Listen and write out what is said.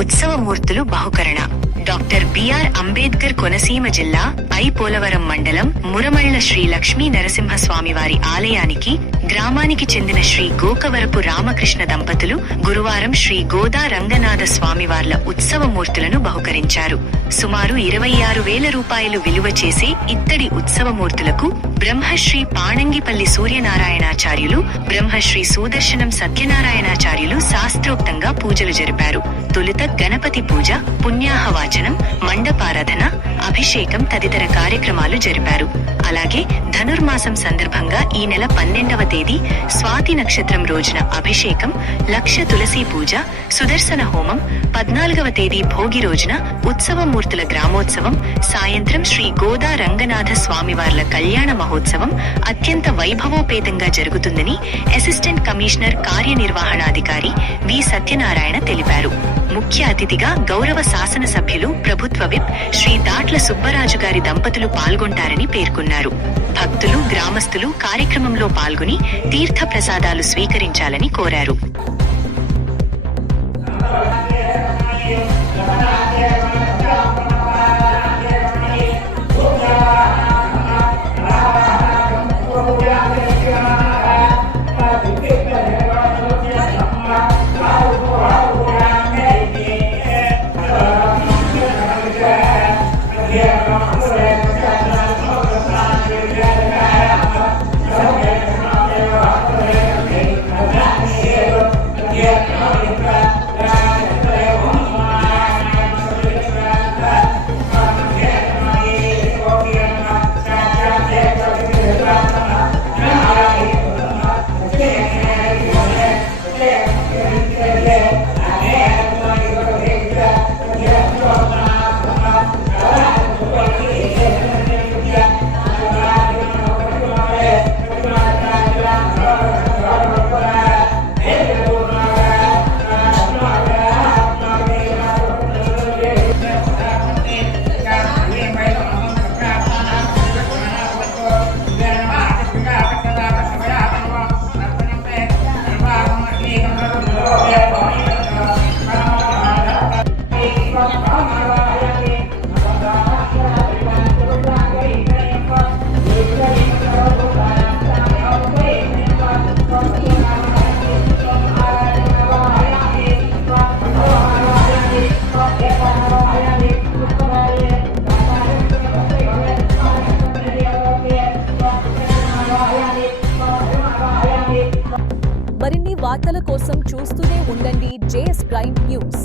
ఉత్సవమూర్తులు బహుకరణ. Doctor BR Ambedkar Konaseema జిల్లా పోలవరం మండలం మురమళ్ల శ్రీ లక్ష్మీ నరసింహస్వామివారి ఆలయానికి గ్రామానికి చెందిన శ్రీ గోకవరపు రామకృష్ణ దంపతులు గురువారం శ్రీ గోదా రంగనాథ స్వామివార్ల ఉత్సవమూర్తులను బహుకరించారు. సుమారు 26,000 రూపాయలు విలువ చేసే ఇత్తడి ఉత్సవమూర్తులకు బ్రహ్మశ్రీ పాణంగిపల్లి సూర్యనారాయణాచార్యులు, బ్రహ్మశ్రీ సుదర్శనం సత్యనారాయణాచార్యులు శాస్త్రోక్తంగా పూజలు జరిపారు. తొలుత గణపతి పూజ, పుణ్యాహవాచనం, మండపారాధన, అభిషేకం తదితర కార్యక్రమాలు జరిపారు. అలాగే ధనుర్మాసం సందర్భంగా ఈ నెల 12వ తేదీ స్వాతి నక్షత్రం రోజున అభిషేకం, లక్ష తులసి పూజ, సుదర్శన హోమం, 14వ తేదీ భోగి రోజున ఉత్సవమూర్తుల గ్రామోత్సవం, సాయంత్రం శ్రీ గోదా రంగనాథ స్వామివార్ల కళ్యాణ మహోత్సవం అత్యంత వైభవోపేతంగా జరుగుతుందని అసిస్టెంట్ కమిషనర్ కార్యనిర్వహణాధికారి వి సత్యనారాయణ తెలిపారు. ముఖ్య అతిథిగా గౌరవ శాసనసభ్యులు, ప్రభుత్వ విప్ శ్రీ దాట్ల సుబ్బరాజు గారి దంపతులు పాల్గొంటారని పేర్కొన్నారు. భక్తులు, గ్రామస్తులు కార్యక్రమంలో పాల్గొని తీర్థ ప్రసాదాలు స్వీకరించాలని కోరారు. మరిన్ని వార్తల కోసం చూస్తూనే ఉండండి JS ప్రైమ్ న్యూస్.